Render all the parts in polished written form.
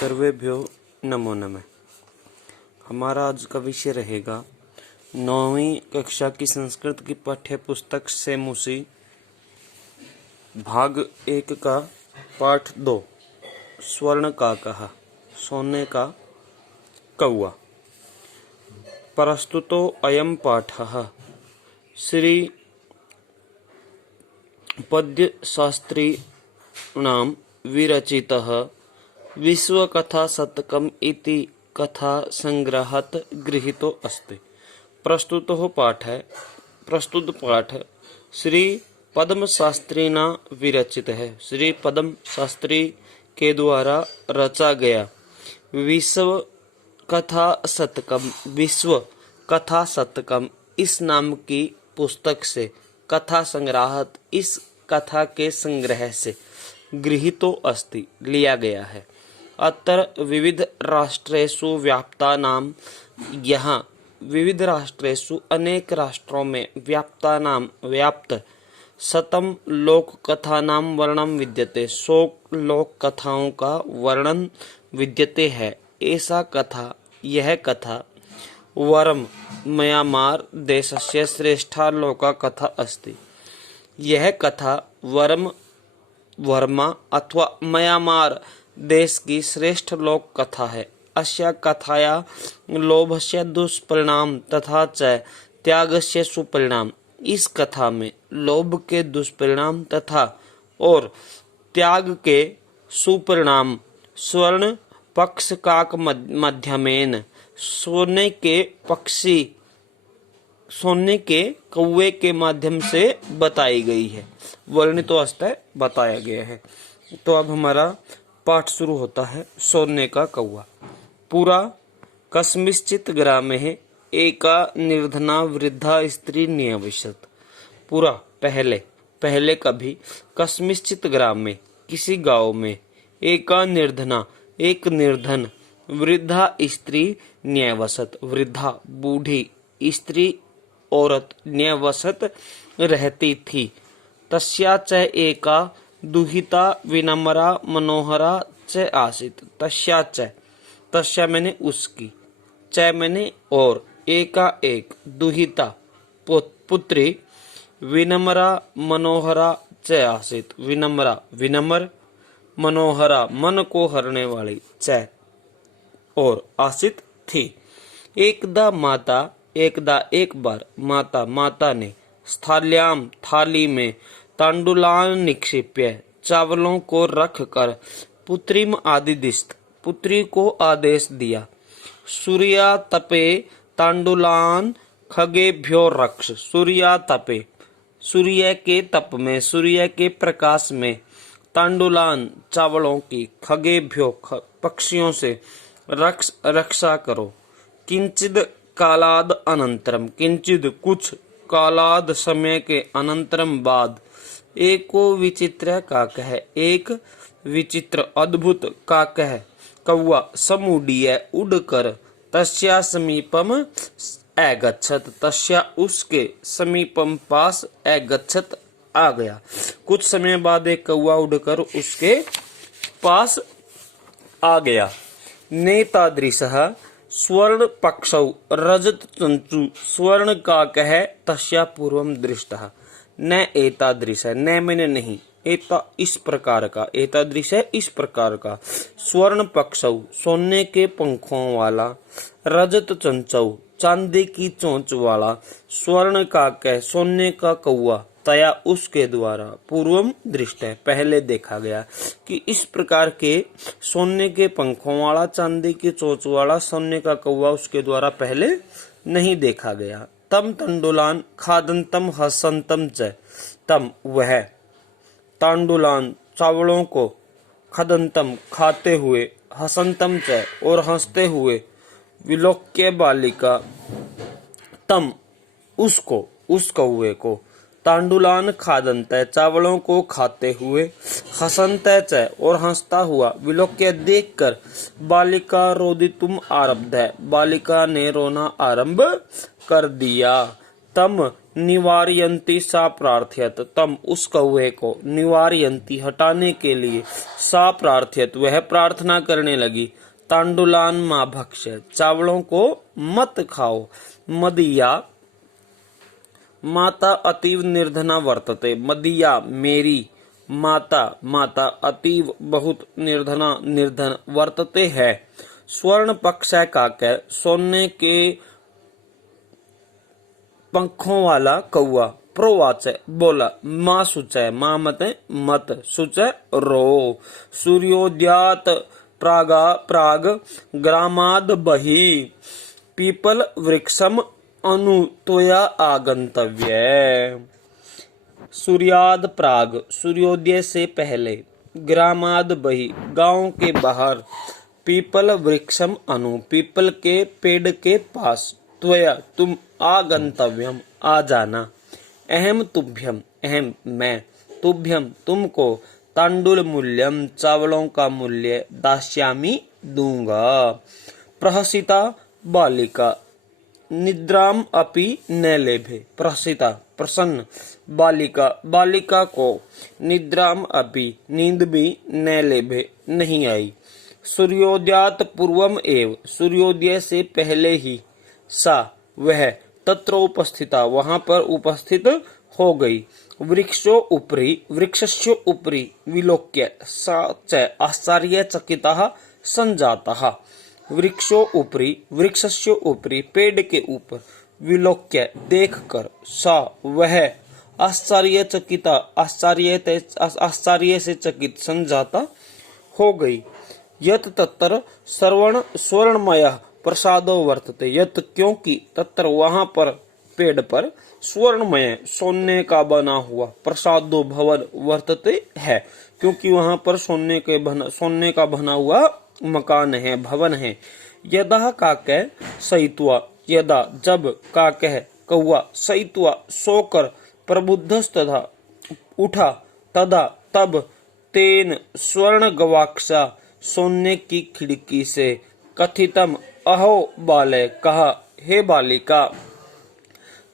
सर्वेभ्यो नमो नमः। हमारा आज का विषय रहेगा 9वीं कक्षा की संस्कृत की पाठ्य पुस्तक से मुसी भाग 1 का पाठ 2 स्वर्ण का कहा सोने का कौवा। प्रस्तुतो अयम पाठः श्री पद्य शास्त्री नाम विरचितः विश्वकथा शतकम् इति कथा संग्रहात् गृहीतो अस्ति। प्रस्तुत पाठ श्री पद्म शास्त्री ना विरचित है। श्री पद्म शास्त्री के द्वारा रचा गया विश्व कथा शतकम इस नाम की पुस्तक से कथा संग्रहात् इस कथा के संग्रह से गृहीतो अस्ति लिया गया है। अत्र विविध राष्ट्रेषु व्याप्तानाम यहाँ विविध राष्ट्रेषु अनेक राष्ट्रों में व्याप्त शतम लोक कथानाम वर्णन विद्यते 100 लोक कथाओं का वर्णन विद्यते है। यह कथा वरम म्यांमार देशस्य श्रेष्ठा लोका कथा अस्ति। यह कथा वर्मा अथवा म्यांमार देश की श्रेष्ठ लोक कथा है। अस्या कथाया लोभस्य दुष्परिणाम तथा च त्यागस्य सुपरिणाम। इस कथा में लोभ के दुष्परिणाम तथा और त्याग के सुपरिणाम स्वर्ण पक्ष काक मध्यमेन सोने के कौवे के माध्यम से बताई गई है। वर्णित अवस्था बताया गया है। तो अब हमारा पाठ शुरू होता है। सोने का कौवा। पूरा कस्मिंश्चित् ग्रामे एका निर्धना वृद्धा स्त्री न्यवसत्। पूरा पहले कभी कस्मिंश्चित् ग्रामे किसी गांव में एक निर्धन वृद्धा स्त्री न्यवसत् वृद्धा बूढ़ी स्त्री औरत न्यवसत रहती थी। तस्या च एका दुहिता विनम्रा मनोहरा च आसीत्। तस्या मैंने उसकी, च मैंने और, एका एक, दुहिता पुत्री, विनम्रा मनोहरा च आसीत् विनम्र, मनोहरा मन को हरने वाली, च और, आसीत् थी। एकदा एक बार माता ने स्थाल्याम थाली में तांडुलान निक्षिप्य चावलों को रख कर पुत्री को आदेश दिया। सूर्या तपे तांडुलान खगेभ्यो रक्ष। सूर्या तपे सूर्य के तप में सूर्य के प्रकाश में तांडुलान चावलों की खगेभ्यो पक्षियों से रक्षा करो। किंचिद कालाद अनंतरम किंचिद कुछ कालाद समय के अनंतरम बाद एको विचित्र काकः एक विचित्र अद्भुत काकः कौवा समूढ़ीय उड़कर तस्या समीपम अगच्छत् तस्या उसके समीपम पास अगच्छत् आ गया। कुछ समय बाद एक कौवा उड़कर उसके पास आ गया। नेतादृशः स्वर्ण पक्षौ रजत चंचु स्वर्ण काकः तस्या पूर्वम दृष्टः। न एतादृश है, न मैंने नहीं, एता इस प्रकार का, एतादृश है इस प्रकार का, स्वर्ण पक्षौ सोने के पंखों वाला, रजत चंचौ चांदी की चोंच वाला, स्वर्ण काकः सोने का कौवा, तया उसके द्वारा, पूर्वम दृष्ट है पहले देखा गया। कि इस प्रकार के सोने के पंखों वाला, चांदी की चोंच वाला सोने का कौवा उसके द्वारा पहले नहीं देखा गया। तम तंडुलान खादंतम हसंतम च तम वह तांडुलान चावलों को खदंतम खाते हुए हसंतम च और हंसते हुए विलोक्य बालिका तम उसको उस कौवे को तांडुलान खादंत चावलों को खाते हुए हसंत च और हंसता हुआ विलोक्य देखकर बालिका रोदितुम आरब्ध है बालिका ने रोना आरंभ कर दिया। तम निवारयन्ति सा प्रार्थयत, तम उस कौवे को, निवारयन्ति हटाने के लिए, सा प्रार्थयत वह प्रार्थना करने लगी, तांडुलान मा भक्ष्य चावलों को मत खाओ, मदीया माता अतीव निर्धना वर्तते, मदीया मेरी माता, माता अतीव बहुत निर्धना निर्धन वर्तते है, स्वर्ण पक्ष का कह सोने के पंखों वाला कौआ, प्रोवाच बोला, माँ सुचय माँ मत मत सुचय रो, सूर्योदयात प्राग ग्रामाद बही, पीपल वृक्षम अनुतोया आगंतव्य। सूर्याद प्राग सूर्योदय से पहले, ग्रामाद बही गांव के बाहर, पीपल वृक्षम अनु पीपल के पेड़ के पास, त्वया तुम, आगंतव्यम आ जाना, अहम तुभ्यम अहम मैं, तुभ्यम तुमको, तांडुल मूल्यम चावलों का मूल्य, दास्यामी दूंगा, प्रहसिता बालिका निद्राम अपि न लेभे, प्रहसिता प्रसन्न, बालिका बालिका को, निद्राम अपि नींद भी, न लेभे नहीं आई, सूर्योदयात पूर्वम एव सूर्योदय से पहले ही, सा वह, तत्र उपस्थिता वहां पर उपस्थित हो गई, वृक्षस्यो उपरि विलोक्य सा च आश्चर्यचकितः संजातः, वृक्षस्यो उपरि पेड़ के ऊपर, विलोक्य देखकर, सा वह, आश्चर्यचकिता आश्चर्य से चकित संजाता हो गई, यत तत्र स्वर्णमय प्रसादो वर्तते, यत क्योंकि तत्र वहां पर पेड़ पर, स्वर्णमय सोने का बना हुआ, प्रसादो भवन वर्तते है, क्योंकि वहां पर सोने का बना हुआ मकान है, भवन है, यदा काकय सहित्वा, यदा जब काकह कौआ, सहित्वा सोकर, प्रबुद्धस्तथा उठा, तदा तब, तेन स्वर्ण गवाक्षा सोने की खिड़की से, कथितम अहो बाले कहा, हे बालिका,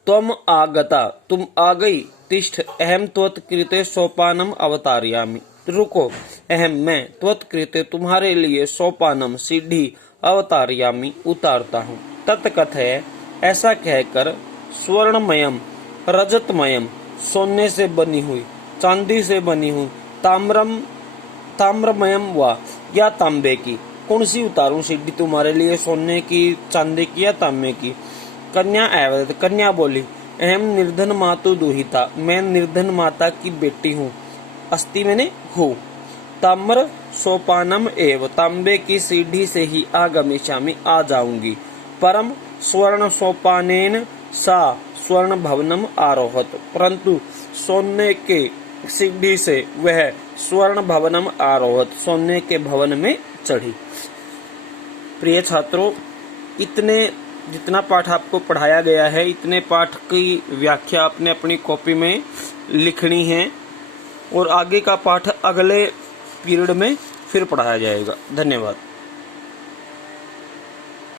त्वम आगता तुम आ गई, तिष्ठ अहम त्वत्कृते सोपानम अवतारयामि, रुको अहम मैं त्वत्कृते तुम्हारे लिए सोपानम सीढ़ी, अवतारयामि उतारता हूँ, तत्कथय ऐसा कहकर, स्वर्णमयम रजतमयम सोने से बनी हुई, चांदी से बनी हुई, ताम्रमयम वा या तांबे की, कौन सी उतारूं सीढ़ी तुम्हारे लिए, सोने की, चांदी की या तांबे की, कन्या एवं कन्या बोली, अहम निर्धन मातु दुहिता मैं निर्धन माता की बेटी हूँ, अस्ति मैंने हूँ, ताम्र सोपानम एव तांबे की सीढ़ी से ही आगमिष्यामि आ जाऊंगी, परम स्वर्ण सोपानेन सा स्वर्ण भवनम आरोहत, परंतु सोने के सीढ़ी से वह स्वर्ण भवनम आरोहत सोने के भवन में चढ़ी। प्रिय छात्रों, इतने जितना पाठ आपको पढ़ाया गया है, इतने पाठ की व्याख्या आपने अपनी कॉपी में लिखनी है और आगे का पाठ अगले पीरियड में फिर पढ़ाया जाएगा। धन्यवाद।